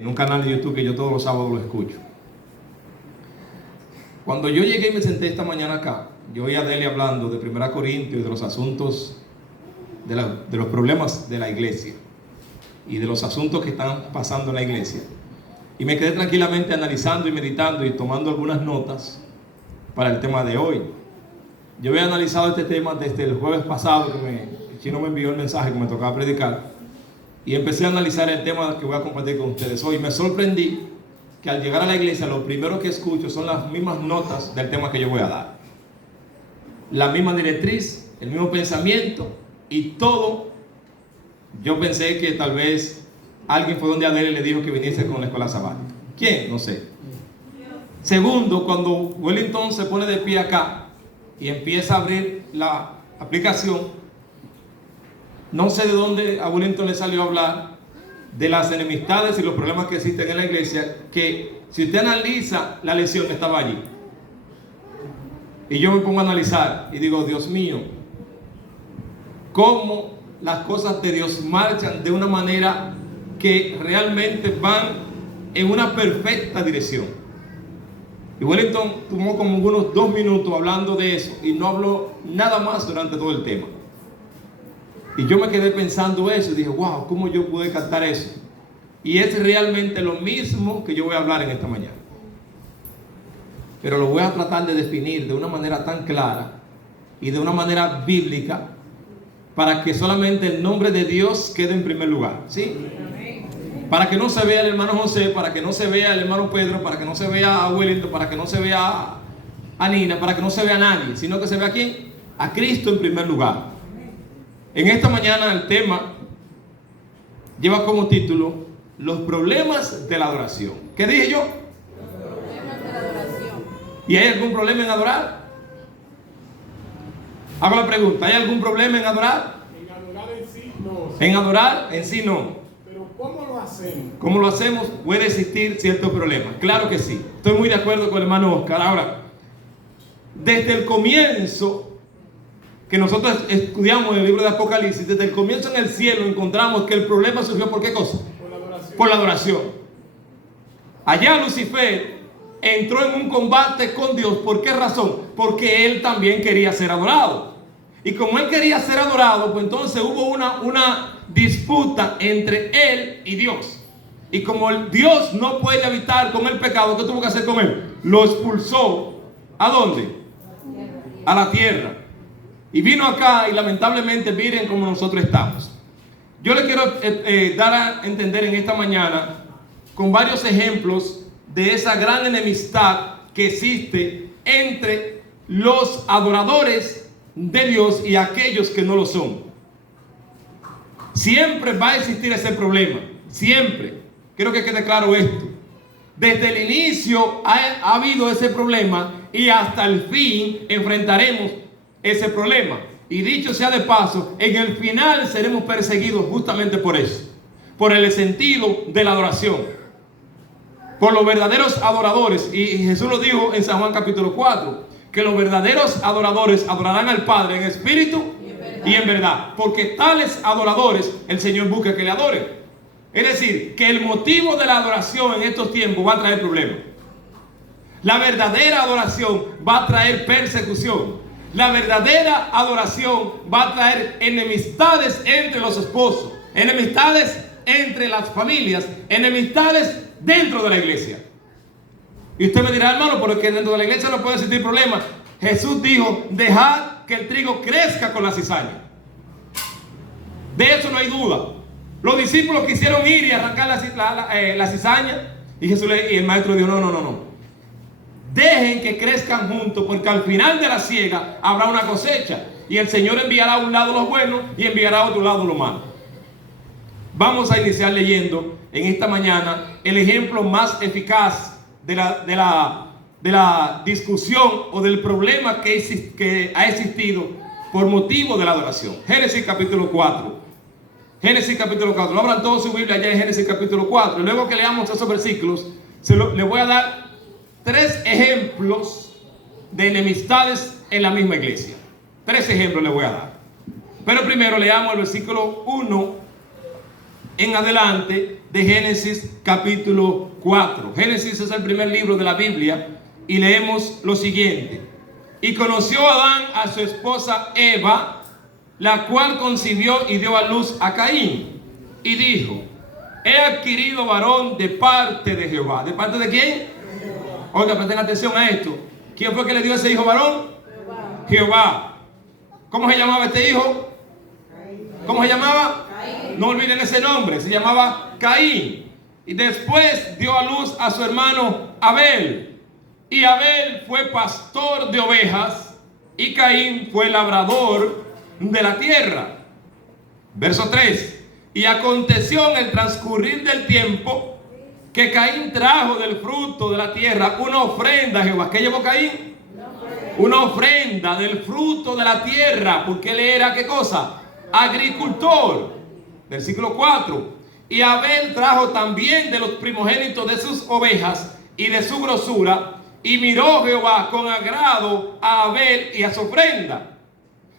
en un canal de YouTube que yo todos los sábados lo escucho. Cuando yo llegué y me senté esta mañana acá, yo oí a Deli hablando de 1 Corintios y de los asuntos, de los problemas de la iglesia y de los asuntos que están pasando en la iglesia. Y me quedé tranquilamente analizando y meditando y tomando algunas notas para el tema de hoy. Yo había analizado este tema desde el jueves pasado, que el chino me envió el mensaje que me tocaba predicar, y empecé a analizar el tema que voy a compartir con ustedes hoy. Me sorprendí que al llegar a la iglesia lo primero que escucho son las mismas notas del tema que yo voy a dar, la misma directriz, el mismo pensamiento y todo. Yo pensé que tal vez alguien fue donde Adele y le dijo que viniese con la escuela sabática. ¿Quién? No sé. Segundo, cuando Wellington se pone de pie acá y empieza a abrir la aplicación, no sé de dónde a Wellington le salió a hablar de las enemistades y los problemas que existen en la iglesia, que si usted analiza la lección que estaba allí, y yo me pongo a analizar y digo, Dios mío, cómo las cosas de Dios marchan de una manera que realmente van en una perfecta dirección. Y Wellington tomó como unos 2 minutos hablando de eso y no habló nada más durante todo el tema. Y yo me quedé pensando eso y dije, wow, ¿cómo yo pude captar eso? Y es realmente lo mismo que yo voy a hablar en esta mañana. Pero lo voy a tratar de definir de una manera tan clara y de una manera bíblica para que solamente el nombre de Dios quede en primer lugar, ¿sí? Para que no se vea el hermano José, para que no se vea el hermano Pedro, para que no se vea a Wellington, para que no se vea a Nina, para que no se vea a nadie, sino que se vea a ¿quién? A Cristo en primer lugar. En esta mañana el tema lleva como título los problemas de la adoración. ¿Qué dije yo? Los problemas de la adoración. ¿Y hay algún problema en adorar? Hago la pregunta, ¿hay algún problema en adorar? En adorar en sí no. En adorar en sí no. Pero ¿cómo lo hacemos? ¿Cómo lo hacemos? Puede existir ciertos problemas. Claro que sí. Estoy muy de acuerdo con el hermano Oscar. Ahora, desde el comienzo que nosotros estudiamos en el libro de Apocalipsis, desde el comienzo en el cielo encontramos que el problema surgió ¿por qué cosa? Por la adoración. Por la adoración. Allá Lucifer entró en un combate con Dios. ¿Por qué razón? Porque él también quería ser adorado. Y como él quería ser adorado, pues entonces hubo una disputa entre él y Dios. Y como el Dios no puede habitar con el pecado, ¿qué tuvo que hacer con él? Lo expulsó. ¿A dónde? A la tierra. Y vino acá y lamentablemente miren cómo nosotros estamos. Yo le quiero dar a entender en esta mañana con varios ejemplos de esa gran enemistad que existe entre los adoradores de Dios y aquellos que no lo son. Siempre va a existir ese problema, siempre. Quiero que quede claro esto. Desde el inicio ha habido ese problema y hasta el fin enfrentaremos ese problema. Y dicho sea de paso, en el final seremos perseguidos justamente por eso, por el sentido de la adoración, por los verdaderos adoradores. Y Jesús lo dijo en San Juan capítulo 4, que los verdaderos adoradores adorarán al Padre en espíritu y en verdad, porque tales adoradores el Señor busca que le adoren. Es decir, que el motivo de la adoración en estos tiempos va a traer problemas. La verdadera adoración va a traer persecución. La verdadera adoración va a traer enemistades entre los esposos, enemistades entre las familias, enemistades dentro de la iglesia. Y usted me dirá, hermano, porque dentro de la iglesia no puede existir problemas. Jesús dijo, dejad que el trigo crezca con la cizaña. De eso no hay duda. Los discípulos quisieron ir y arrancar la cizaña, y y el maestro dijo, no. Dejen que crezcan juntos, porque al final de la siega habrá una cosecha. Y el Señor enviará a un lado los buenos y enviará a otro lado los malos. Vamos a iniciar leyendo en esta mañana el ejemplo más eficaz de la discusión o del problema que ha existido por motivo de la adoración. Génesis capítulo 4. Génesis capítulo 4. Lo abran todos su Biblia allá en Génesis capítulo 4. Y luego que leamos esos versículos, le voy a dar 3 ejemplos de enemistades en la misma iglesia. 3 ejemplos le voy a dar. Pero primero leamos el versículo 1 en adelante de Génesis capítulo 4. Génesis es el primer libro de la Biblia y leemos lo siguiente. Y conoció Adán a su esposa Eva, la cual concibió y dio a luz a Caín. Y dijo, he adquirido varón de parte de Jehová. ¿De parte de quién? Oiga, presten atención a esto. ¿Quién fue que le dio ese hijo varón? Jehová. ¿Cómo se llamaba este hijo? ¿Cómo se llamaba? No olviden ese nombre. Se llamaba Caín. Y después dio a luz a su hermano Abel. Y Abel fue pastor de ovejas y Caín fue labrador de la tierra. Verso 3. Y aconteció en el transcurrir del tiempo que Caín trajo del fruto de la tierra una ofrenda a Jehová. ¿Qué llevó Caín? Una ofrenda del fruto de la tierra, porque él era, ¿qué cosa? Agricultor. Versículo 4. Y Abel trajo también de los primogénitos de sus ovejas y de su grosura. Y miró Jehová con agrado a Abel y a su ofrenda,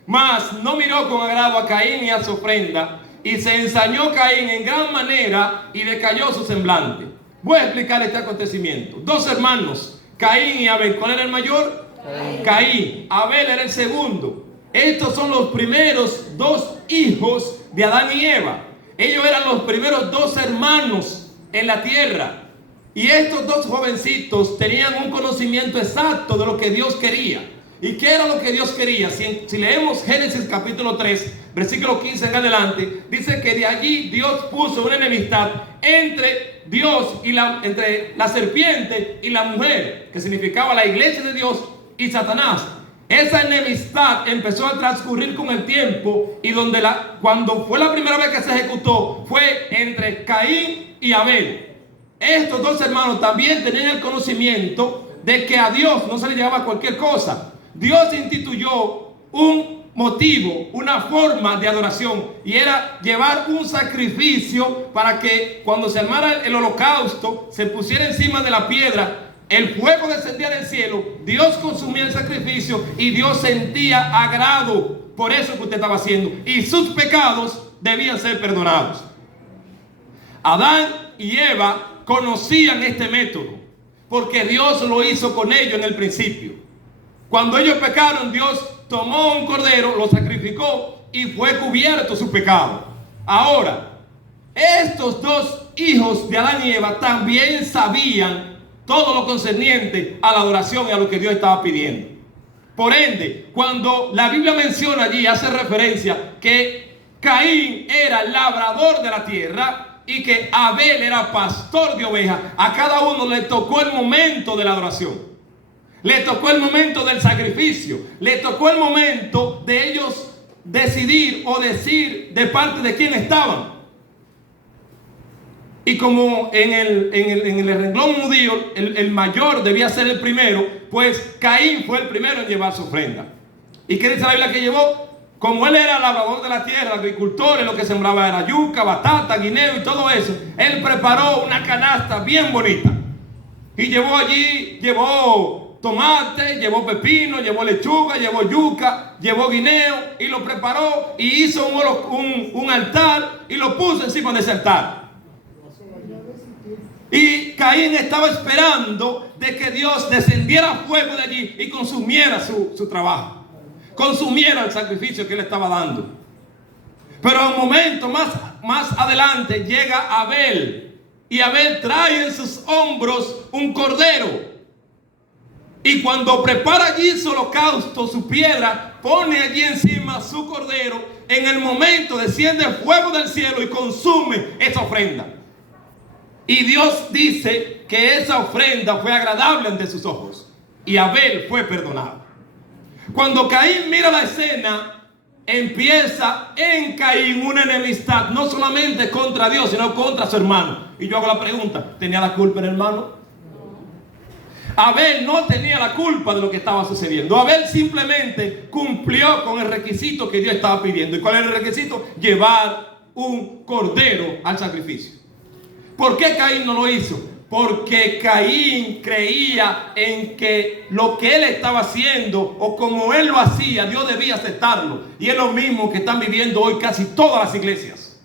mas no miró con agrado a Caín y a su ofrenda. Y se ensañó Caín en gran manera y decayó su semblante. Voy a explicar este acontecimiento. Dos hermanos, Caín y Abel. ¿Cuál era el mayor? Caín. Abel era el segundo. Estos son los primeros dos hijos de Adán y Eva. Ellos eran los primeros dos hermanos en la tierra. Y estos dos jovencitos tenían un conocimiento exacto de lo que Dios quería. ¿Y qué era lo que Dios quería? Si leemos Génesis capítulo 3, versículo 15 en adelante, dice que de allí Dios puso una enemistad entre Dios y entre la serpiente y la mujer, que significaba la iglesia de Dios y Satanás. Esa enemistad empezó a transcurrir con el tiempo y cuando fue la primera vez que se ejecutó fue entre Caín y Abel. Estos dos hermanos también tenían el conocimiento de que a Dios no se le llevaba cualquier cosa. Dios instituyó un motivo, una forma de adoración, y era llevar un sacrificio para que cuando se armara el holocausto, se pusiera encima de la piedra, el fuego descendía del cielo, Dios consumía el sacrificio y Dios sentía agrado por eso que usted estaba haciendo, y sus pecados debían ser perdonados. Adán y Eva conocían este método porque Dios lo hizo con ellos en el principio. Cuando ellos pecaron, Dios tomó un cordero, lo sacrificó y fue cubierto su pecado. Ahora, estos dos hijos de Adán y Eva también sabían todo lo concerniente a la adoración y a lo que Dios estaba pidiendo. Por ende, cuando la Biblia menciona allí, hace referencia que Caín era labrador de la tierra y que Abel era pastor de ovejas, a cada uno le tocó el momento de la adoración, le tocó el momento del sacrificio, le tocó el momento de ellos decidir o decir de parte de quién estaban. Y como en el renglón judío el mayor debía ser el primero, pues Caín fue el primero en llevar su ofrenda. ¿Y qué dice la Biblia que llevó? Como él era labrador de la tierra, agricultor, y lo que sembraba era yuca, batata, guineo y todo eso, él preparó una canasta bien bonita. Y llevó tomate, llevó pepino, llevó lechuga, llevó yuca, llevó guineo, y lo preparó y hizo un altar y lo puso encima de ese altar. Y Caín estaba esperando de que Dios descendiera fuego de allí y consumiera su trabajo, consumiera el sacrificio que él estaba dando. Pero un momento más adelante llega Abel, y Abel trae en sus hombros un cordero, y cuando prepara allí su holocausto, su piedra, pone allí encima su cordero. En el momento desciende el fuego del cielo y consume esa ofrenda. Y Dios dice que esa ofrenda fue agradable ante sus ojos, y Abel fue perdonado. Cuando Caín mira la escena, empieza en Caín una enemistad, no solamente contra Dios, sino contra su hermano. Y yo hago la pregunta, ¿tenía la culpa el hermano? Abel no tenía la culpa de lo que estaba sucediendo. Abel simplemente cumplió con el requisito que Dios estaba pidiendo. ¿Y cuál era el requisito? Llevar un cordero al sacrificio. ¿Por qué Caín no lo hizo? Porque Caín creía en que lo que él estaba haciendo, o como él lo hacía, Dios debía aceptarlo. Y es lo mismo que están viviendo hoy casi todas las iglesias.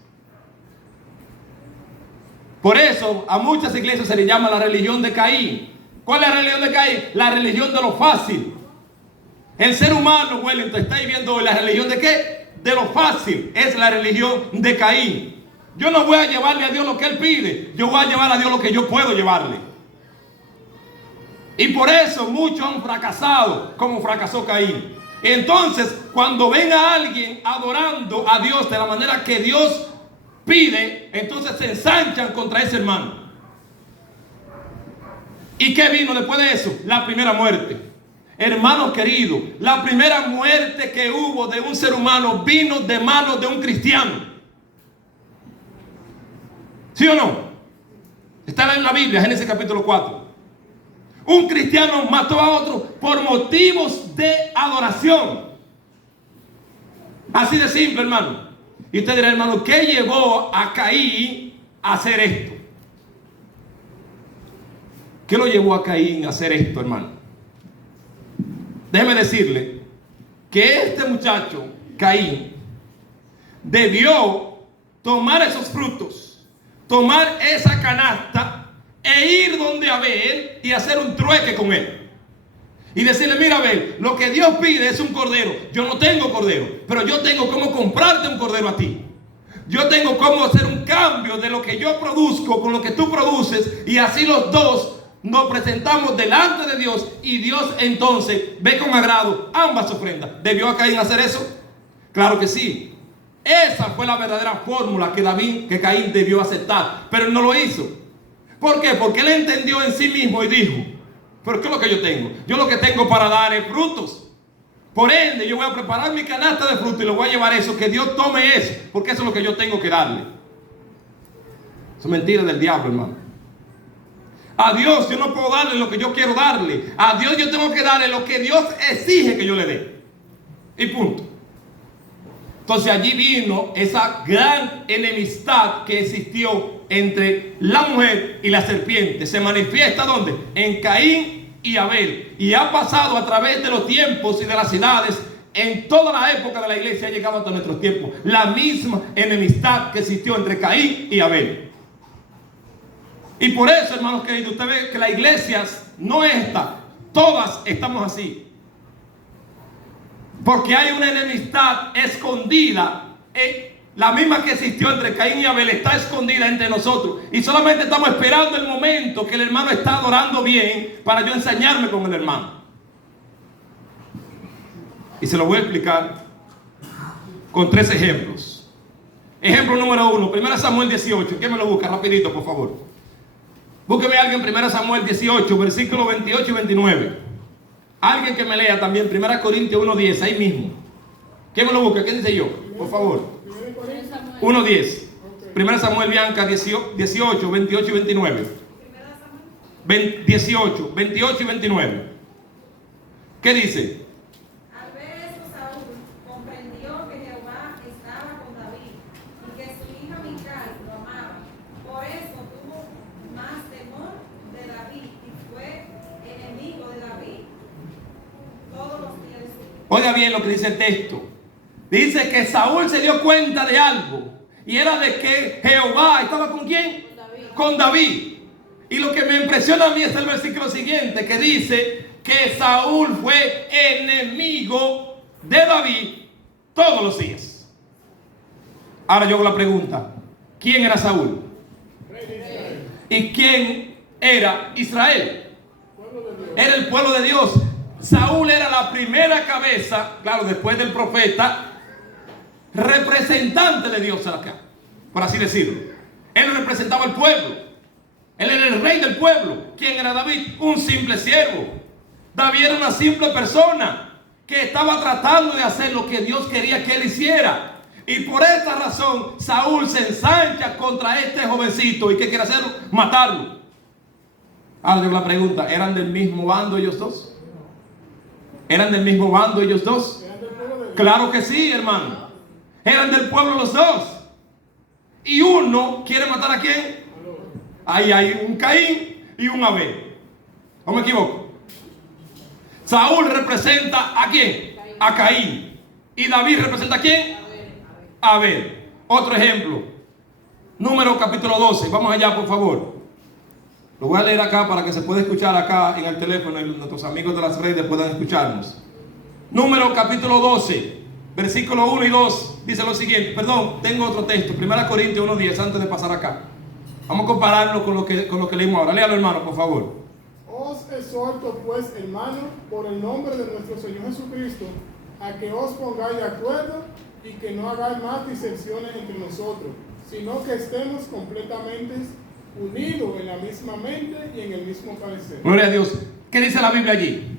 Por eso a muchas iglesias se le llama la religión de Caín. ¿Cuál es la religión de Caín? La religión de lo fácil. El ser humano, Wellington, está viviendo hoy la religión de qué? De lo fácil. Es la religión de Caín. Yo no voy a llevarle a Dios lo que Él pide. Yo voy a llevar a Dios lo que yo puedo llevarle. Y por eso muchos han fracasado como fracasó Caín. Entonces, cuando ven a alguien adorando a Dios de la manera que Dios pide, entonces se ensanchan contra ese hermano. ¿Y qué vino después de eso? La primera muerte. Hermano querido, la primera muerte que hubo de un ser humano vino de manos de un cristiano. ¿Sí o no? Está en la Biblia, Génesis capítulo 4. Un cristiano mató a otro por motivos de adoración. Así de simple, hermano. Y usted dirá, hermano, ¿qué llevó a Caín a hacer esto? ¿Qué lo llevó a Caín a hacer esto, hermano? Déjeme decirle que este muchacho, Caín, debió tomar esos frutos, tomar esa canasta e ir donde Abel y hacer un trueque con él. Y decirle, mira Abel, lo que Dios pide es un cordero. Yo no tengo cordero, pero yo tengo cómo comprarte un cordero a ti. Yo tengo cómo hacer un cambio de lo que yo produzco con lo que tú produces. Y así los dos nos presentamos delante de Dios. Y Dios entonces ve con agrado ambas ofrendas. ¿Debió a Caín hacer eso? Claro que sí. Esa fue la verdadera fórmula que Caín debió aceptar. Pero él no lo hizo. ¿Por qué? Porque él entendió en sí mismo y dijo, ¿pero qué es lo que yo tengo? Yo lo que tengo para dar es frutos. Por ende, yo voy a preparar mi canasta de frutos y le voy a llevar eso, que Dios tome eso, porque eso es lo que yo tengo que darle. Eso es mentira del diablo, hermano. A Dios yo no puedo darle lo que yo quiero darle. A Dios yo tengo que darle lo que Dios exige que yo le dé. Y punto. Entonces allí vino esa gran enemistad que existió entre la mujer y la serpiente. Se manifiesta ¿dónde? En Caín y Abel. Y ha pasado a través de los tiempos y de las edades. En toda la época de la iglesia ha llegado hasta nuestros tiempos. La misma enemistad que existió entre Caín y Abel. Y por eso, hermanos queridos, usted ve que las iglesias, no esta, todas estamos así. Porque hay una enemistad escondida, la misma que existió entre Caín y Abel, está escondida entre nosotros. Y solamente estamos esperando el momento que el hermano está adorando bien para yo ensañarme con el hermano. Y se lo voy a explicar con 3 ejemplos. Ejemplo número 1, 1 Samuel 18. ¿Quién me lo busca? Rapidito, por favor. Búsqueme a alguien 1 Samuel 18, versículos 28 y 29. Alguien que me lea también 1 Corintios 1:10, ahí mismo. ¿Quién me lo busca? ¿Quién dice yo? Por favor. 1:10. 1 Samuel Bianca 18, 28 y 29. 18, 28 y 29. ¿Qué dice? Al ver eso, Saúl comprendió que Jehová estaba con David y que su hija Mical lo amaba. Por eso tuvo más temor de David y fue enemigo de David todos los días de su vida. Oiga bien lo que dice el texto. Dice que Saúl se dio cuenta de algo. Y era de que Jehová estaba ¿con quién? Con David. Y lo que me impresiona a mí es el versículo siguiente, que dice que Saúl fue enemigo de David todos los días. Ahora yo hago la pregunta: ¿quién era Saúl? ¿Y quién era Israel? Era el pueblo de Dios. Saúl era la primera cabeza, claro, después del profeta, representante de Dios acá, por así decirlo. Él representaba al pueblo. Él era el rey del pueblo. ¿Quién era David? Un simple siervo. David era una simple persona que estaba tratando de hacer lo que Dios quería que él hiciera. Y por esta razón Saúl se ensancha contra este jovencito. ¿Y qué quiere hacer? Matarlo. Ahora digo la pregunta: ¿eran del mismo bando ellos dos? ¿Eran del mismo bando ellos dos? Claro que sí, hermano. Eran del pueblo los dos. Y uno quiere matar ¿a quién? Ahí hay un Caín y un Abel. ¿No me equivoco? Saúl representa ¿a quién? A Caín. ¿Y David representa a quién? A Abel. Otro ejemplo. Número capítulo 12. Vamos allá, por favor. Lo voy a leer acá para que se pueda escuchar acá en el teléfono y nuestros amigos de las redes puedan escucharnos. Número capítulo 12, versículo 1 y 2 dice lo siguiente. Perdón, tengo otro texto. 1 Corintios 1:10 antes de pasar acá. Vamos a compararlo con lo que leímos ahora. Léalo, hermano, por favor. Os exhorto pues, hermano, por el nombre de nuestro Señor Jesucristo, a que os pongáis de acuerdo y que no hagáis más disensiones entre nosotros, sino que estemos completamente unidos en la misma mente y en el mismo parecer. Gloria a Dios. ¿Qué dice la Biblia allí?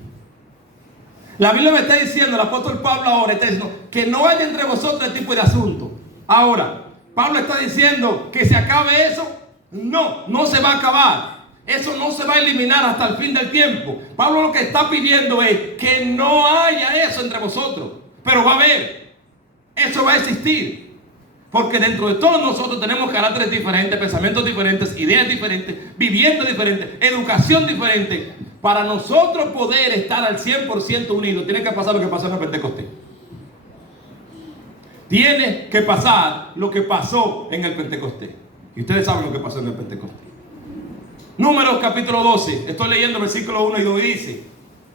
La Biblia me está diciendo, el apóstol Pablo ahora está diciendo que no haya entre vosotros este tipo de asunto. Ahora, Pablo está diciendo que se acabe eso. No, no se va a acabar. Eso no se va a eliminar hasta el fin del tiempo. Pablo lo que está pidiendo es que no haya eso entre vosotros. Pero va a haber. Eso va a existir. Porque dentro de todos nosotros tenemos caracteres diferentes, pensamientos diferentes, ideas diferentes, viviendas diferentes, educación diferente. Para nosotros poder estar al 100% unidos, tiene que pasar lo que pasó en el Pentecostés. Tiene que pasar lo que pasó en el Pentecostés. Y ustedes saben lo que pasó en el Pentecostés. Números capítulo 12. Estoy leyendo versículo 1 y 2 y dice: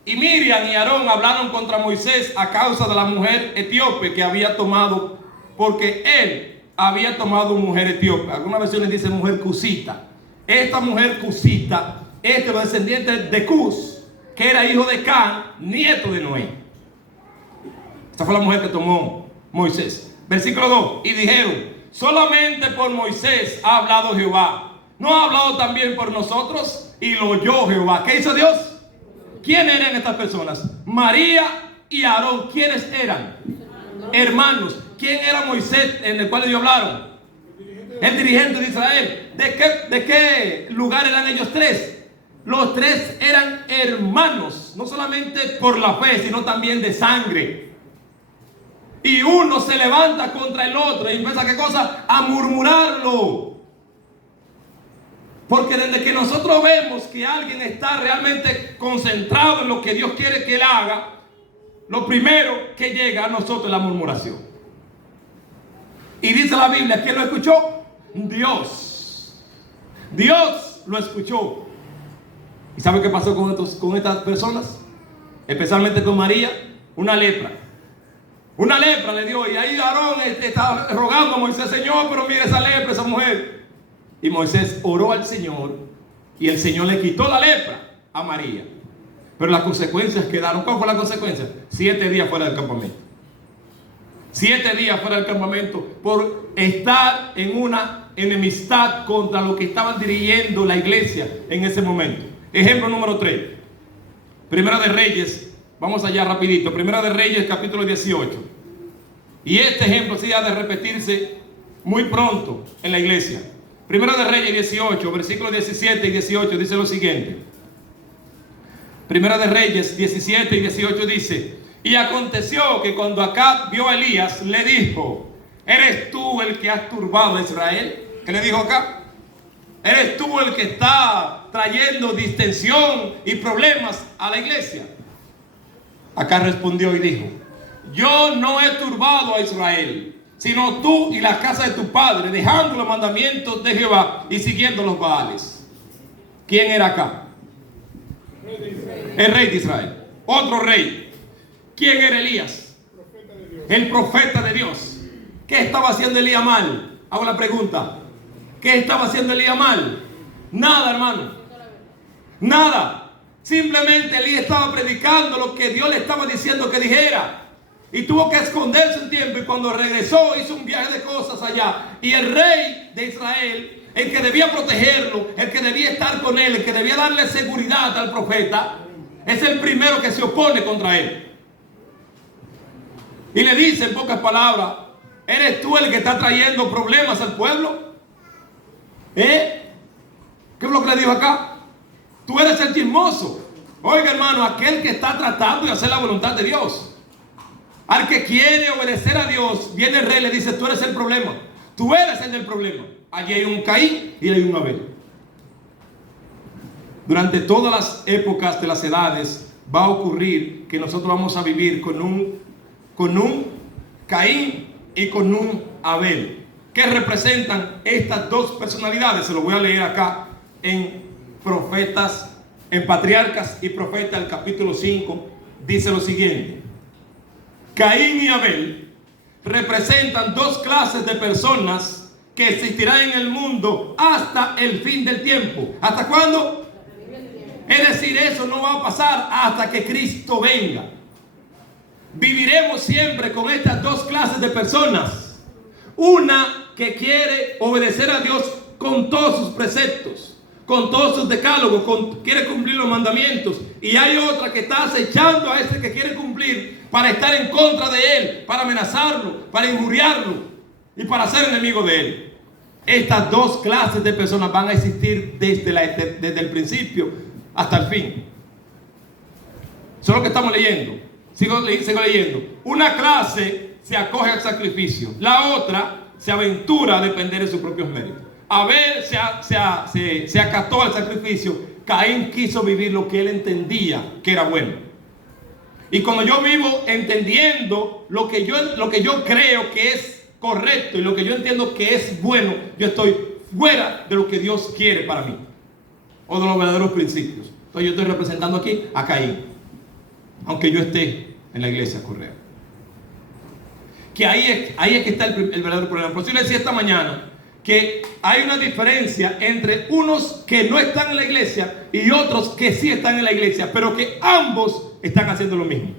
y Miriam y Aarón hablaron contra Moisés a causa de la mujer etíope que había tomado, porque él había tomado mujer etíope. Algunas versiones dicen mujer cusita. Esta mujer cusita es de los descendientes de Cus, que era hijo de Can, nieto de Noé. Esta fue la mujer que tomó Moisés. Versículo 2. Y dijeron: solamente por Moisés ha hablado Jehová. ¿No ha hablado también por nosotros? Y lo oyó Jehová. ¿Qué hizo Dios? ¿Quiénes eran estas personas? María y Aarón. ¿Quiénes eran? Hermanos. ¿Quién era Moisés en el cual ellos hablaron? El dirigente de Israel. ¿De qué lugar eran ellos tres? Los tres eran hermanos, no solamente por la fe, sino también de sangre. Y uno se levanta contra el otro y empieza, ¿qué cosa? A murmurarlo. Porque desde que nosotros vemos que alguien está realmente concentrado en lo que Dios quiere que él haga, lo primero que llega a nosotros es la murmuración. Y dice la Biblia, ¿quién lo escuchó? Dios. Dios lo escuchó. ¿Y sabe qué pasó con estas personas? Especialmente con María, una lepra. Una lepra le dio, y ahí Aarón estaba rogando a Moisés: Señor, pero mire esa lepra, esa mujer. Y Moisés oró al Señor, y el Señor le quitó la lepra a María. Pero las consecuencias quedaron. ¿Cuál fue la consecuencia? 7 días fuera del campamento. 7 días fuera del campamento por estar en una enemistad contra lo que estaban dirigiendo la iglesia en ese momento. Ejemplo número 3. Primera de Reyes. Vamos allá rapidito. Primera de Reyes, capítulo 18. Y este ejemplo sí ha de repetirse muy pronto en la iglesia. Primera de Reyes 18, versículos 17 y 18 dice lo siguiente. Primera de Reyes 17 y 18 dice: y aconteció que cuando Acab vio a Elías, le dijo: ¿eres tú el que has turbado a Israel? ¿Qué le dijo acá? ¿Eres tú el que está trayendo distensión y problemas a la iglesia? Acá respondió y dijo: yo no he turbado a Israel, sino tú y la casa de tu padre, dejando los mandamientos de Jehová y siguiendo los Baales. ¿Quién era acá? El rey de Israel. Otro rey. ¿Quién era Elías? El profeta de Dios. ¿Qué estaba haciendo Elías mal? Hago la pregunta. ¿Qué estaba haciendo Elías mal? Nada, hermano. Nada. Simplemente Elías estaba predicando lo que Dios le estaba diciendo que dijera. Y tuvo que esconderse un tiempo, y cuando regresó hizo un viaje de cosas allá. Y el rey de Israel, el que debía protegerlo, el que debía estar con él, el que debía darle seguridad al profeta, es el primero que se opone contra él. Y le dice en pocas palabras: ¿eres tú el que está trayendo problemas al pueblo? ¿Qué es lo que le dijo acá? Tú eres el chismoso. Oiga, hermano, aquel que está tratando de hacer la voluntad de Dios, al que quiere obedecer a Dios, viene el rey y le dice: tú eres el problema. Tú eres el del problema. Allí hay un Caín y hay un Abel. Durante todas las épocas de las edades va a ocurrir que nosotros vamos a vivir con un Caín y con un Abel. ¿Qué representan estas dos personalidades? Se lo voy a leer acá en Profetas, en Patriarcas y Profetas, el capítulo 5. Dice lo siguiente: Caín y Abel representan dos clases de personas que existirán en el mundo hasta el fin del tiempo. ¿Hasta cuándo? Es decir, eso no va a pasar hasta que Cristo venga. Viviremos siempre con estas dos clases de personas. Una que quiere obedecer a Dios con todos sus preceptos, con todos sus decálogos, quiere cumplir los mandamientos. Y hay otra que está acechando a ese que quiere cumplir para estar en contra de él, para amenazarlo, para injuriarlo y para ser enemigo de él. Estas dos clases de personas van a existir desde el principio hasta el fin. Eso es lo que estamos leyendo. Sigo leyendo. Una clase se acoge al sacrificio, la otra se aventura a depender de sus propios méritos. Abel se acató al sacrificio. Caín quiso vivir lo que él entendía que era bueno. Y cuando yo vivo entendiendo lo que yo creo que es correcto y lo que yo entiendo que es bueno, yo estoy fuera de lo que Dios quiere para mí, o de los verdaderos principios. Entonces yo estoy representando aquí a Caín, aunque yo esté en la iglesia Correa. Que ahí es que está el verdadero problema. Por eso yo le decía esta mañana que hay una diferencia entre unos que no están en la iglesia y otros que sí están en la iglesia, pero que ambos están haciendo lo mismo: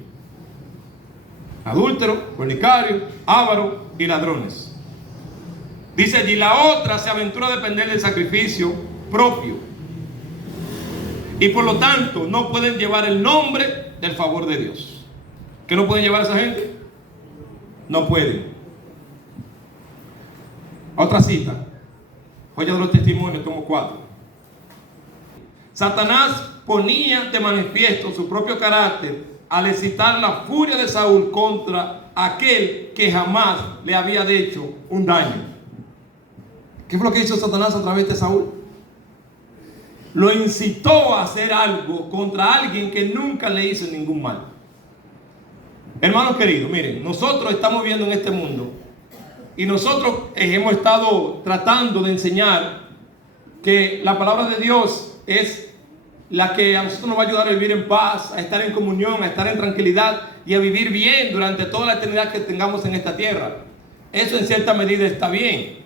adúlteros, fornicarios, ávaros y ladrones. Dice allí: la otra se aventura a depender del sacrificio propio, y por lo tanto no pueden llevar el nombre del favor de Dios. ¿Qué no pueden llevar esa gente? No pueden. Otra cita, Joya de los Testimonios, tomo 4. Satanás ponía de manifiesto su propio carácter al excitar la furia de Saúl contra aquel que jamás le había hecho un daño. ¿Qué fue lo que hizo Satanás a través de Saúl? Lo incitó a hacer algo contra alguien que nunca le hizo ningún mal. Hermanos queridos, miren, nosotros estamos viviendo en este mundo y nosotros hemos estado tratando de enseñar que la palabra de Dios es la que a nosotros nos va a ayudar a vivir en paz, a estar en comunión, a estar en tranquilidad y a vivir bien durante toda la eternidad que tengamos en esta tierra. Eso en cierta medida está bien,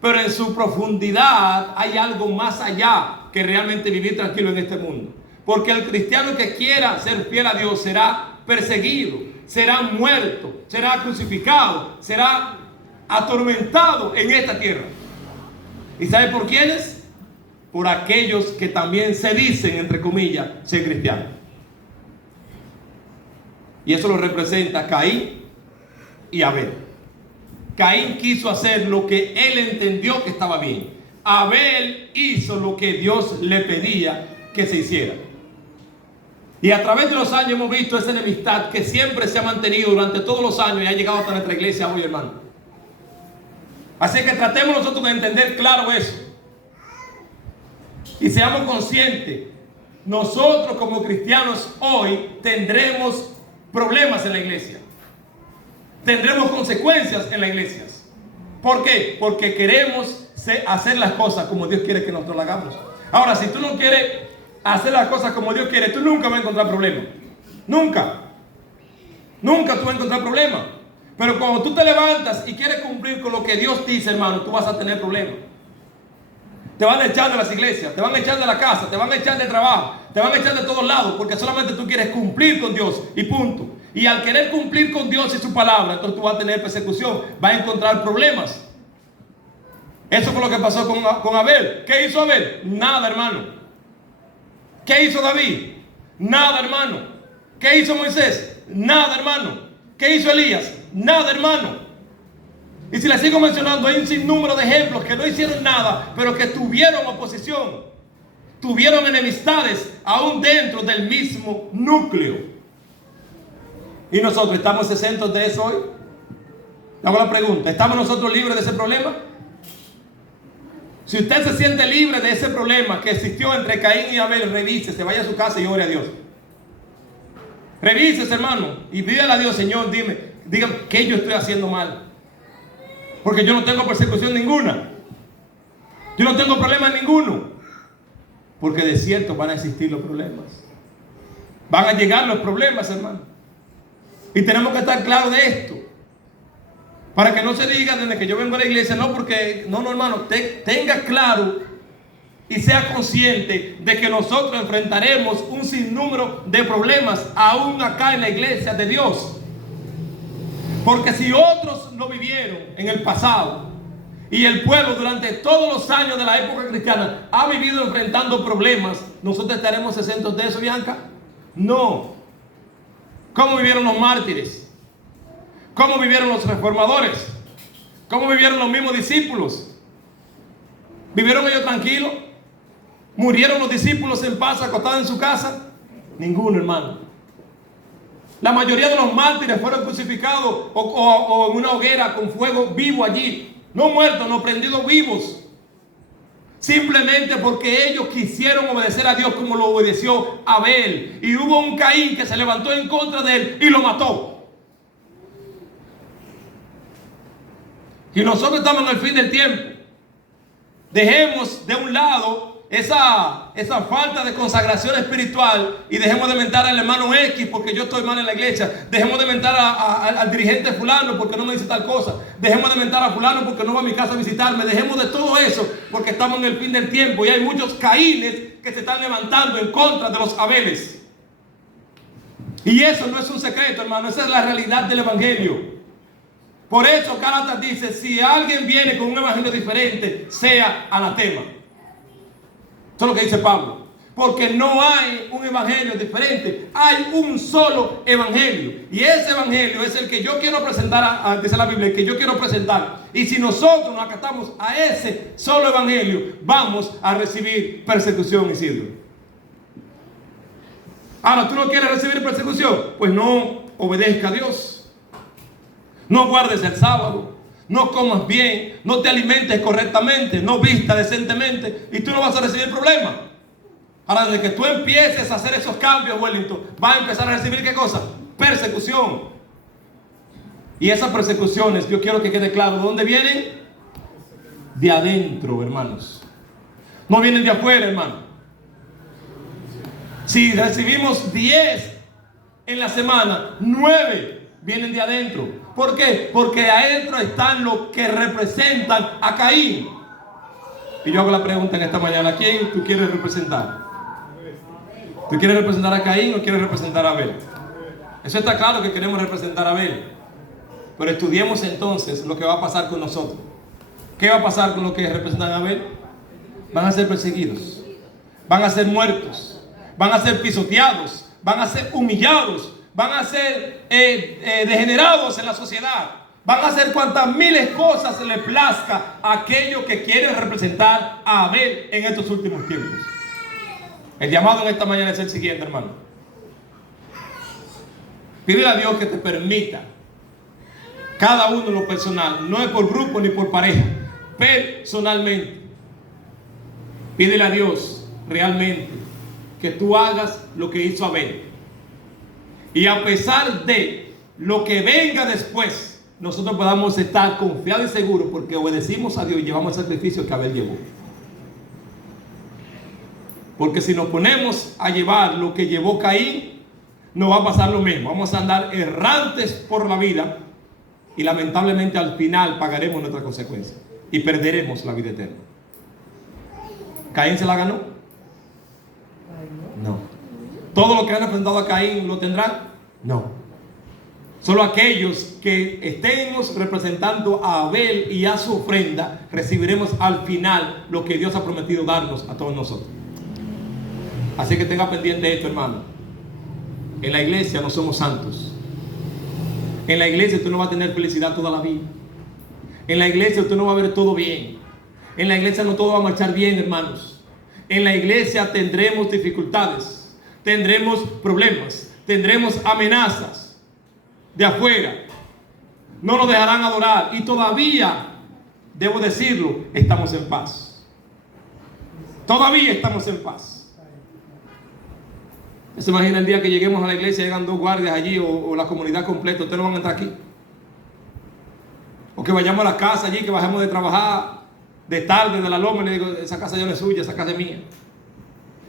pero en su profundidad hay algo más allá que realmente vivir tranquilo en este mundo. Porque el cristiano que quiera ser fiel a Dios será perseguido, será muerto, será crucificado, será atormentado en esta tierra. ¿Y sabe por quiénes? Por aquellos que también se dicen, entre comillas, ser cristianos. Y eso lo representa Caín y Abel. Caín quiso hacer lo que él entendió que estaba bien. Abel hizo lo que Dios le pedía que se hiciera. Y a través de los años hemos visto esa enemistad que siempre se ha mantenido durante todos los años y ha llegado hasta nuestra iglesia hoy, hermano. Así que tratemos nosotros de entender claro eso. Y seamos conscientes. Nosotros como cristianos hoy tendremos problemas en la iglesia. Tendremos consecuencias en las iglesias. ¿Por qué? Porque queremos hacer las cosas como Dios quiere que nosotros las hagamos. Ahora, si tú no quieres hacer las cosas como Dios quiere, tú nunca vas a encontrar problemas. Nunca tú vas a encontrar problemas. Pero cuando tú te levantas y quieres cumplir con lo que Dios dice, hermano, tú vas a tener problemas. Te van a echar de las iglesias, te van a echar de la casa, te van a echar del trabajo, te van a echar de todos lados, porque solamente tú quieres cumplir con Dios y punto. Y al querer cumplir con Dios y su palabra, entonces tú vas a tener persecución, vas a encontrar problemas. Eso fue lo que pasó con Abel. ¿Qué hizo Abel? Nada, hermano. ¿Qué hizo David? Nada, hermano. ¿Qué hizo Moisés? Nada, hermano. ¿Qué hizo Elías? Nada, hermano. Y si le sigo mencionando, hay un sinnúmero de ejemplos que no hicieron nada, pero que tuvieron oposición, tuvieron enemistades, aún dentro del mismo núcleo. ¿Y nosotros estamos exentos de eso hoy? Le hago la pregunta, ¿estamos nosotros libres de ese problema? Si usted se siente libre de ese problema que existió entre Caín y Abel, revísese, vaya a su casa y ore a Dios. Revísese, hermano, y pídale a Dios: Señor, dígame, ¿qué yo estoy haciendo mal? Porque yo no tengo persecución ninguna. Yo no tengo problema ninguno. Porque de cierto van a existir los problemas. Van a llegar los problemas, hermano. Y tenemos que estar claros de esto. Para que no se diga desde que yo vengo a la iglesia, no, porque, no, hermano, tenga claro y sea consciente de que nosotros enfrentaremos un sinnúmero de problemas aún acá en la iglesia de Dios. Porque si otros lo vivieron en el pasado y el pueblo durante todos los años de la época cristiana ha vivido enfrentando problemas, ¿nosotros estaremos exentos de eso, Bianca? No. ¿Cómo vivieron los mártires? ¿Cómo vivieron los reformadores? ¿Cómo vivieron los mismos discípulos? ¿Vivieron ellos tranquilos? ¿Murieron los discípulos en paz acostados en su casa? Ninguno, hermano. La mayoría de los mártires fueron crucificados o en una hoguera con fuego vivo allí. No muertos, no prendidos, vivos. Simplemente porque ellos quisieron obedecer a Dios como lo obedeció Abel. Y hubo un Caín que se levantó en contra de él y lo mató. Y nosotros estamos en el fin del tiempo. Dejemos de un lado esa falta de consagración espiritual y dejemos de mentar al hermano X porque yo estoy mal en la iglesia. Dejemos de mentar al dirigente fulano porque no me dice tal cosa. Dejemos de mentar a fulano porque no va a mi casa a visitarme. Dejemos de todo eso porque estamos en el fin del tiempo y hay muchos Caínes que se están levantando en contra de los Abeles. Y eso no es un secreto, hermano. Esa es la realidad del evangelio. Por eso Gálatas dice, si alguien viene con un evangelio diferente, sea anatema. Eso es lo que dice Pablo. Porque no hay un evangelio diferente. Hay un solo evangelio. Y ese evangelio es el que yo quiero presentar, dice la Biblia, el que yo quiero presentar. Y si nosotros nos acatamos a ese solo evangelio, vamos a recibir persecución, Isidro. Ahora, ¿tú no quieres recibir persecución? Pues no obedezca a Dios. No guardes el sábado, no comas bien, no te alimentes correctamente, no vistas decentemente y tú no vas a recibir problemas. Ahora, desde que tú empieces a hacer esos cambios, Wellington, vas a empezar a recibir ¿qué cosa? Persecución. Y esas persecuciones, yo quiero que quede claro, ¿de dónde vienen? De adentro, hermanos. No vienen de afuera, hermano. Si recibimos 10 en la semana, 9 vienen de adentro. ¿Por qué? Porque adentro están los que representan a Caín. Y yo hago la pregunta en esta mañana, ¿a quién tú quieres representar? ¿Tú quieres representar a Caín o quieres representar a Abel? Eso está claro que queremos representar a Abel. Pero estudiemos entonces lo que va a pasar con nosotros. ¿Qué va a pasar con los que representan a Abel? Van a ser perseguidos, van a ser muertos, van a ser pisoteados, van a ser humillados, van a ser degenerados en la sociedad. Van a hacer cuantas miles cosas se les plazca a aquellos que quieren representar a Abel en estos últimos tiempos. El llamado en esta mañana es el siguiente, hermano. Pídele a Dios que te permita, cada uno en lo personal, no es por grupo ni por pareja, personalmente. Pídele a Dios realmente que tú hagas lo que hizo Abel. Y a pesar de lo que venga después, nosotros podamos estar confiados y seguros porque obedecimos a Dios y llevamos el sacrificio que Abel llevó. Porque si nos ponemos a llevar lo que llevó Caín, nos va a pasar lo mismo. Vamos a andar errantes por la vida y lamentablemente al final pagaremos nuestras consecuencias y perderemos la vida eterna. ¿Caín se la ganó? No. ¿Todo lo que han enfrentado a Caín lo tendrán? No. Solo aquellos que estemos representando a Abel y a su ofrenda recibiremos al final lo que Dios ha prometido darnos a todos nosotros. Así que tenga pendiente esto, hermano. En la iglesia no somos santos. En la iglesia usted no va a tener felicidad toda la vida. En la iglesia usted no va a ver todo bien. En la iglesia no todo va a marchar bien, hermanos. En la iglesia tendremos dificultades, tendremos problemas, tendremos amenazas de afuera. No nos dejarán adorar y todavía, debo decirlo, estamos en paz. Todavía estamos en paz. ¿Se imagina el día que lleguemos a la iglesia y llegan 2 guardias allí o la comunidad completa? Ustedes no van a entrar aquí. O que vayamos a la casa allí, que bajemos de trabajar de tarde, de la loma, y le digo, esa casa ya no es suya, esa casa es mía.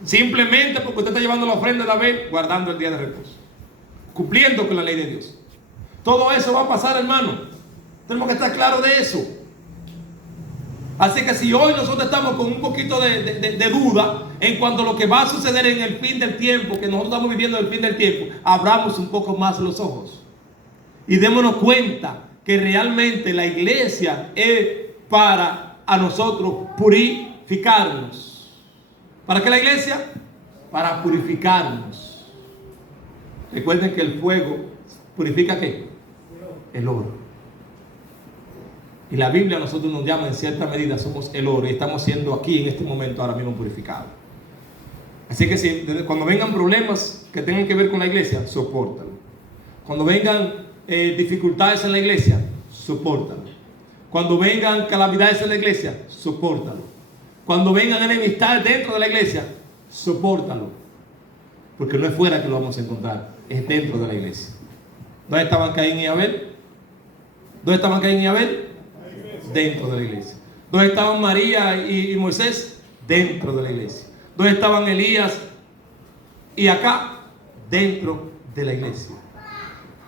Simplemente porque usted está llevando la ofrenda de Abel, guardando el día de reposo, cumpliendo con la ley de Dios. Todo eso va a pasar, hermano. Tenemos que estar claros de eso. Así que si hoy nosotros estamos con un poquito de duda en cuanto a lo que va a suceder en el fin del tiempo, que nosotros estamos viviendo en el fin del tiempo, abramos un poco más los ojos y démonos cuenta que realmente la iglesia es para a nosotros purificarnos. ¿Para qué la iglesia? Para purificarnos. Recuerden que el fuego purifica ¿qué? El oro. Y la Biblia a nosotros nos llama en cierta medida, somos el oro, y estamos siendo aquí en este momento ahora mismo purificados. Así que cuando vengan problemas que tengan que ver con la iglesia, sopórtalo. Cuando vengan dificultades en la iglesia, sopórtalo. Cuando vengan calamidades en la iglesia, sopórtalo. Cuando vengan enemistades dentro de la iglesia, sopórtalo. Porque no es fuera que lo vamos a encontrar, es dentro de la iglesia. ¿Dónde estaban Caín y Abel? ¿Dónde estaban Caín y Abel? Dentro de la iglesia. ¿Dónde estaban María y Moisés? Dentro de la iglesia. ¿Dónde estaban Elías y acá? Dentro de la iglesia.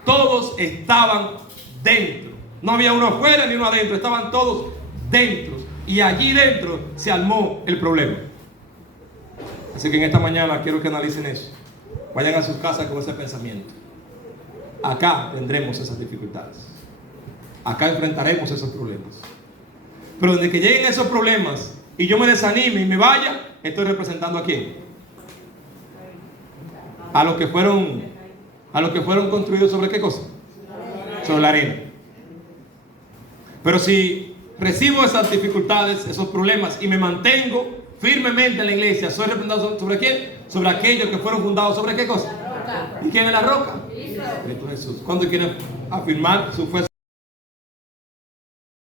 Todos estaban dentro. No había uno afuera ni uno adentro. Estaban todos dentro. Y allí dentro se armó el problema. Así que en esta mañana quiero que analicen eso. Vayan a sus casas con ese pensamiento. Acá tendremos esas dificultades. Acá enfrentaremos esos problemas. Pero desde que lleguen esos problemas y yo me desanime y me vaya, estoy representando ¿a quién? A los que fueron construidos ¿sobre qué cosa? Sobre la arena. Pero si recibo esas dificultades, esos problemas y me mantengo firmemente en la iglesia, soy representado ¿sobre quién? Sobre aquellos que fueron fundados ¿sobre qué cosa? ¿Y quién es la roca? Cristo Jesús. ¿Cuándo quieren afirmar su fuerza?